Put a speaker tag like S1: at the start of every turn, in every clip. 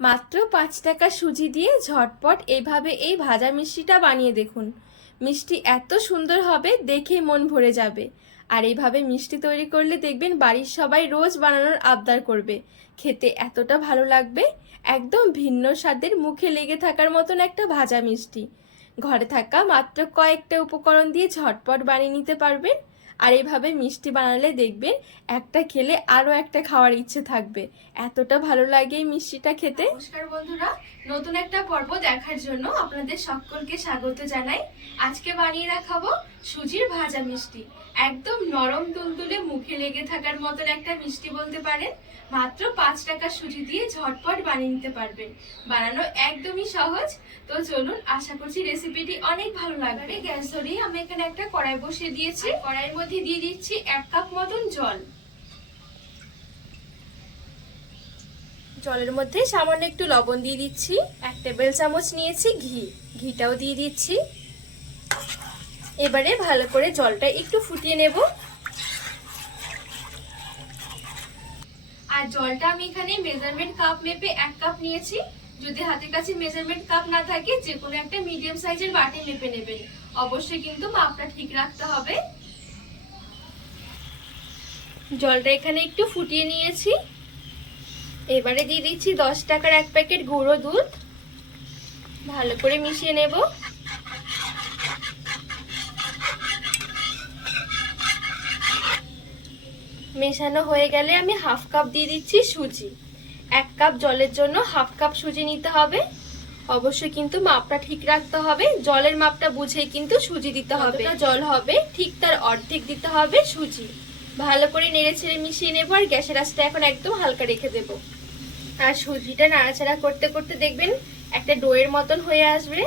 S1: মাত্র পাঁচ টাকা সুজি দিয়ে ঝটপট এইভাবে এই ভাজা মিষ্টিটা বানিয়ে দেখুন। মিষ্টি এত সুন্দর হবে দেখেই মন ভরে যাবে। আর এইভাবে মিষ্টি তৈরি করলে দেখবেন বাড়ির সবাই রোজ বানানোর আবদার করবে। খেতে এতটা ভালো লাগবে, একদম ভিন্ন স্বাদের মুখে লেগে থাকার মতন একটা ভাজা মিষ্টি। ঘরে থাকা মাত্র কয়েকটা উপকরণ দিয়ে ঝটপট বানিয়ে নিতে পারবেন। আর এইভাবে মিষ্টি বানালে দেখবেন একটা খেলে আরও একটা খাওয়ার ইচ্ছে থাকবে। এতটা ভালো লাগে এই মিষ্টিটা খেতে। নমস্কার বন্ধুরা নতুন একটা পর্ব দেখার জন্য আপনাদের সকলকে স্বাগত জানাই। আজকে বানিয়ে রাখাবো সুজির ভাজা মিষ্টি। একদম নরম তুলতুলে মুখে লেগে থাকার মতন একটা মিষ্টি বলতে পারেন। মাত্র পাঁচ টাকা সুজি দিয়ে ঝটপট বানিয়ে নিতে পারবেন। বানানো একদমই সহজ। তো চলুন, আশা করছি রেসিপিটি অনেক ভালো লাগবে। গ্যাস ধরিয়ে আমি এখানে একটা কড়াই বসিয়ে দিয়েছি। কড়াইয়ের মধ্যে দিয়ে দিচ্ছি এক কাপ মতন জল। জলের মধ্যে সামান্য একটু লবণ দিয়ে দিচ্ছি। এক টেবিল চামচ নিয়েছি ঘি। ঘিটাও দিয়ে দিচ্ছি। এবারে ভালো করে জলটা একটু ফুটিয়ে নেব। আর জলটা আমি এখানে মেজারমেন্ট কাপ মেপে এক কাপ নিয়েছি। যদি হাতের কাছে মেজারমেন্ট কাপ না থাকে যে কোনো একটা মিডিয়াম সাইজের বাটি মেপে নেবেন। অবশ্যই কিন্তু মাপটা ঠিক রাখতে হবে। জলটা এখানে একটু ফুটিয়ে নিয়েছি। এবারে দিয়ে দিচ্ছি দশ টাকার এক প্যাকেট গুঁড়ো দুধ। ভালো করে মিশিয়ে নেব। মেশানো হয়ে গেলে আমি হাফ কাপ দিয়ে দিচ্ছি সুজি। এক কাপ জলের জন্য হাফ কাপ সুজি নিতে হবে। অবশ্যই কিন্তু মাপটা ঠিক রাখতে হবে। জলের মাপটা বুঝেই কিন্তু সুজি দিতে হবে। জল হবে, ঠিক তার অর্ধেক দিতে হবে সুজি। ভালো করে নেড়ে ছেড়ে মিশিয়ে নেব আর গ্যাসের আঁচটা এখন একদম হালকা রেখে দেবো। আর সুজিটা নাড়াচাড়া করতে করতে দেখবেন একটা ডোয়ের মতন হয়ে আসবে।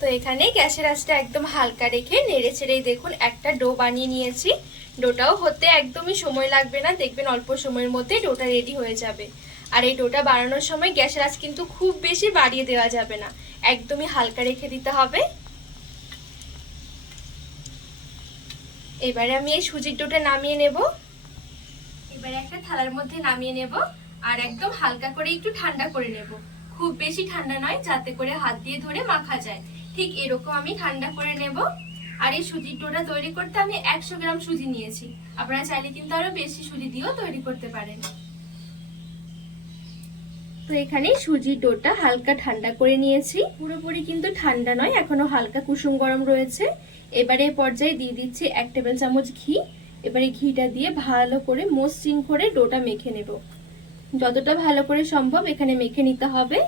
S1: তো এখানে গ্যাসের আঁচটা একদম হালকা রেখে নেড়ে ছেড়েই দেখুন, একটা ডো বানিয়ে নিয়েছি। ডোটাও হতে একদমই সময় লাগবে না, দেখবেন অল্প সময়ের মধ্যে ডোটা রেডি হয়ে যাবে। আর এই ডোটা বানানোর সময় গ্যাসের আঁচ কিন্তু খুব বেশি বাড়িয়ে দেওয়া যাবে না, একদমই হালকা রেখে দিতে হবে। এবারে আমি এই সুজির ডোটা নামিয়ে নেব। এবারে একটা থালার মধ্যে নামিয়ে নেব আর একদম হালকা করে একটু ঠান্ডা করে নেব। খুব বেশি ঠান্ডা নয়, যাতে করে হাত দিয়ে ধরে মাখা যায়। ঠিক এরকম আমি ঠান্ডা করে নেব। আর এই সুজির ডোটা তৈরি করতে আমি একশো গ্রাম সুজি নিয়েছি। আপনারা চাইলে কিন্তু আরও বেশি সুজি দিয়েও তৈরি করতে পারেন। তো এখানে সুজির ডোটা হালকা ঠান্ডা করে নিয়েছি। পুরোপুরি কিন্তু ঠান্ডা নয় এখনও হালকা কুসুম গরম রয়েছে। এবারে পর্যায়ে দিয়ে দিচ্ছি এক টেবিল চামচ ঘি। এবারে ঘিটা দিয়ে ভালো করে মসৃণ করে ডোটা মেখে নেব। যতটা ভালো করে সম্ভব এখানে মেখে নিতে হবে।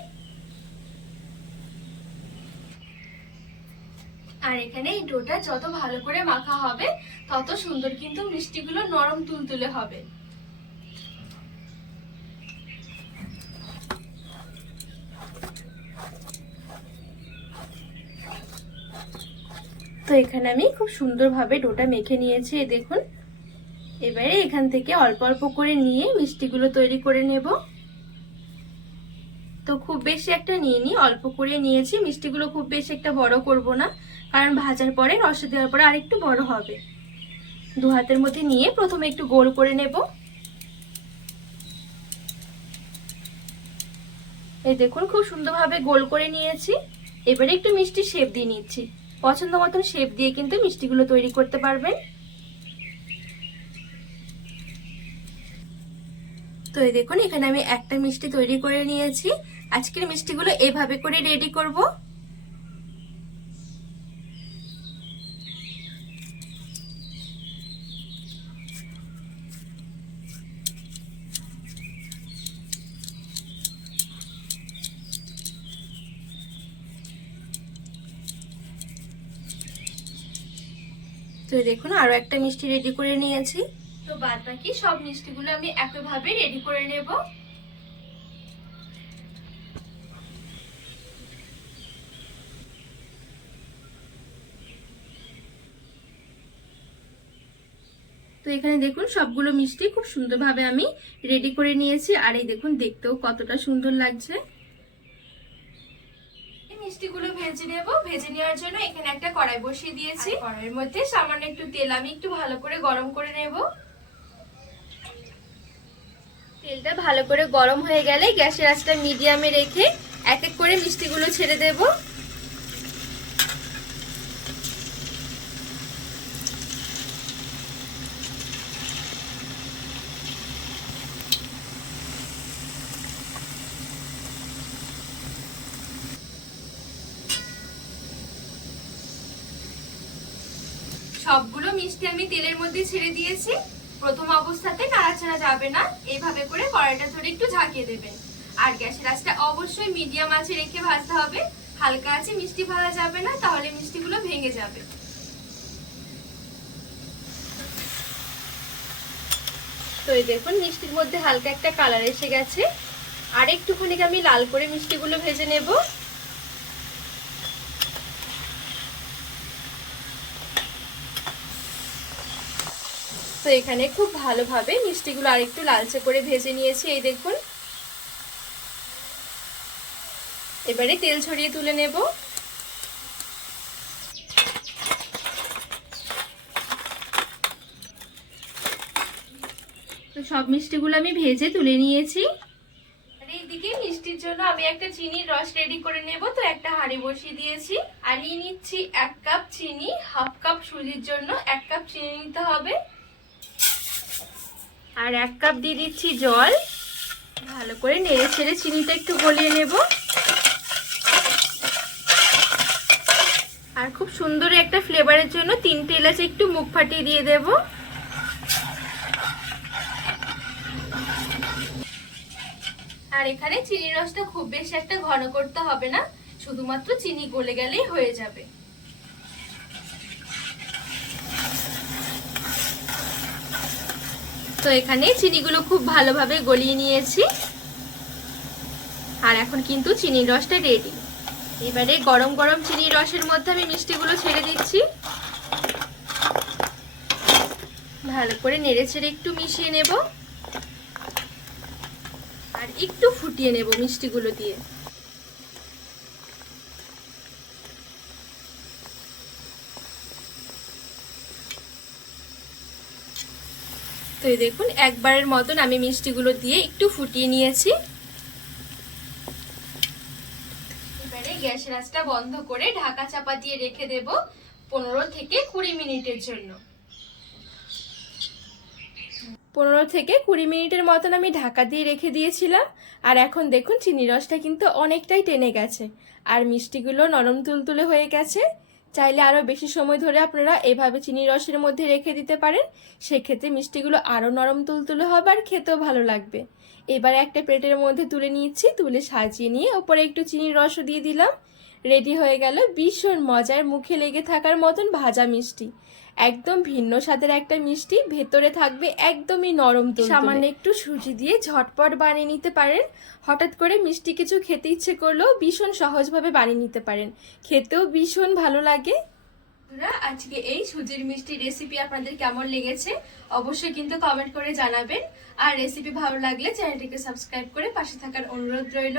S1: আর এখানে এই ডোটা যত ভালো করে মাখা হবে, তত সুন্দর কিন্তু মিষ্টিগুলো নরম তুলতুলে হবে। তো এখানে আমি খুব সুন্দরভাবে ডোটা মেখে নিয়েছি দেখুন। এবারে এখান থেকে অল্প অল্প করে নিয়ে মিষ্টিগুলো তৈরি করে নেব। তো খুব বেশি একটা নিয়ে নি অল্প করে নিয়েছি। মিষ্টিগুলো খুব বেশি একটা বড় করব না, কারণ ভাজার পরে রসে দেওয়ার পরে আরেকটু বড় হবে। দু হাতের মধ্যে নিয়ে প্রথমে একটু গোল করে নেব। এই দেখুন, খুব সুন্দরভাবে গোল করে নিয়েছি। এবারে একটু মিষ্টি শেপ দিয়ে নিচ্ছি। পছন্দ মতন শেপ দিয়ে কিন্তু মিষ্টিগুলো তৈরি করতে পারবেন। তো এই দেখুন, এখানে আমি একটা মিষ্টি তৈরি করে নিয়েছি। আজকের মিষ্টিগুলো এভাবে করে রেডি করব। তো দেখুন আরও একটা মিষ্টি রেডি করে নিয়েছি। তো বাদ বাকি সব মিষ্টিগুলো আমি একইভাবে রেডি করে নেব। তো এখানে দেখুন সবগুলো মিষ্টি খুব সুন্দরভাবে আমি রেডি করে নিয়েছি। আর এই দেখুন দেখতেও কতটা সুন্দর লাগছে। মিষ্টিগুলো ভেজে নেব। ভেজে নেওয়ার জন্য এখানে একটা কড়াই বসিয়ে দিয়েছি। কড়াইয়ের মধ্যে সামান্য একটু তেল আমি একটু ভালো করে গরম করে নেব। তেলটা ভালো করে গরম হয়ে গেলে গ্যাসের আঁচটা মিডিয়ামে রেখে এক এক করে মিষ্টিগুলো ছেড়ে দেব। সবগুলো মিষ্টি আমি তেলের মধ্যে ছেড়ে দিয়েছি। প্রথম অবস্থাতে নাড়াচাড়া যাবে না এইভাবে করে কড়াইটা ধরে একটু ঝাঁকিয়ে দেবেন। আর গ্যাসের আঁচটা অবশ্যই মিডিয়াম আঁচে রেখে ভাজতে হবে। হালকা আছে মিষ্টি ভাজা যাবে না, তাহলে মিষ্টিগুলো ভেঙে যাবে। তো এই দেখুন, মিষ্টির মধ্যে হালকা একটা কালার এসে গেছে। আর একটুখানি আমি লাল করে মিষ্টিগুলো ভেজে নেব। তো এখানে খুব ভালোভাবে মিষ্টিগুলো আরেকটু লালচে করে ভেজে নিয়েছি, এই দেখুন। এবারে তেল ছড়িয়ে তুলে নেব। তো সব মিষ্টিগুলো আমি ভেজে তুলে নিয়েছি। আর এইদিকে মিষ্টির জন্য আমি একটা চিনির রস রেডি করে নেব, তো একটা হাঁড়ি বসিয়ে দিয়েছি। আর নিয়ে নিচ্ছি এক কাপ চিনি, হাফ কাপ সুজির জন্য এক কাপ চিনি নিতে হবে। আর এক কাপ দিয়ে দিচ্ছি জল। ভালো করে নেড়ে ছেড়ে চিনিটা একটু গলিয়ে নেব। আর খুব সুন্দর একটা ফ্লেভারের জন্য তিনটে এলাচ একটু মুখ ফাটিয়ে দিয়ে দেব। আর এখানে চিনির রসটা খুব বেশি একটা ঘন করতে হবে না, শুধুমাত্র চিনি গলে গেলেই হয়ে যাবে। তো এখানে চিনিগুলো খুব ভালোভাবে গলিয়ে নিয়েছি। আর এখন কিন্তু চিনির রসটা রেডি এবারে গরম গরম চিনির রসের মধ্যে আমি মিষ্টিগুলো ছেড়ে দিচ্ছি। ভালো করে নেড়ে ছেড়ে একটু মিশিয়ে নেব। আর একটু ফুটিয়ে নেব মিষ্টিগুলো দিয়ে। তো দেখুন, একবারের মতন আমি মিষ্টিগুলো দিয়ে একটু ফুটিয়ে নিয়েছি। এবারে গ্যাসের আঁচটা বন্ধ করে ঢাকা চাপা দিয়ে রেখে দেব পনেরো থেকে কুড়ি মিনিটের জন্য। পনেরো থেকে কুড়ি মিনিটের মতন আমি ঢাকা দিয়ে রেখে দিয়েছিলাম। আর এখন দেখুন চিনি রসটা কিন্তু অনেকটাই টেনে গেছে। আর মিষ্টিগুলো নরম তুলতুলে হয়ে গেছে। চাইলে আরও বেশি সময় ধরে আপনারা এভাবে চিনি রসের মধ্যে রেখে দিতে পারেন। সেক্ষেত্রে মিষ্টিগুলো আরও নরম তুলতুলে হবে আর খেতেও ভালো লাগবে। এবার একটা প্লেটের মধ্যে তুলে নিচ্ছি তুলে সাজিয়ে নিয়ে ওপরে একটু চিনির রসও দিয়ে দিলাম। রেডি হয়ে গেল ভীষণ মজার মুখে লেগে থাকার মতন ভাজা মিষ্টি। একদম ভিন্ন স্বাদের একটা মিষ্টি ভেতরে থাকবে একদমই নরম সামান্য একটু সুজি দিয়ে ঝটপট বানিয়ে নিতে পারেন। হঠাৎ করে মিষ্টি কিছু খেতে ইচ্ছে করলেও ভীষণ সহজভাবে বানিয়ে নিতে পারেন। খেতেও ভীষণ ভালো লাগে। আজকে এই সুজির মিষ্টি রেসিপি আপনাদের কেমন লেগেছে অবশ্যই কিন্তু কমেন্ট করে জানাবেন। আর রেসিপি ভালো লাগলে চ্যানেলটিকে সাবস্ক্রাইব করে পাশে থাকার অনুরোধ রইল।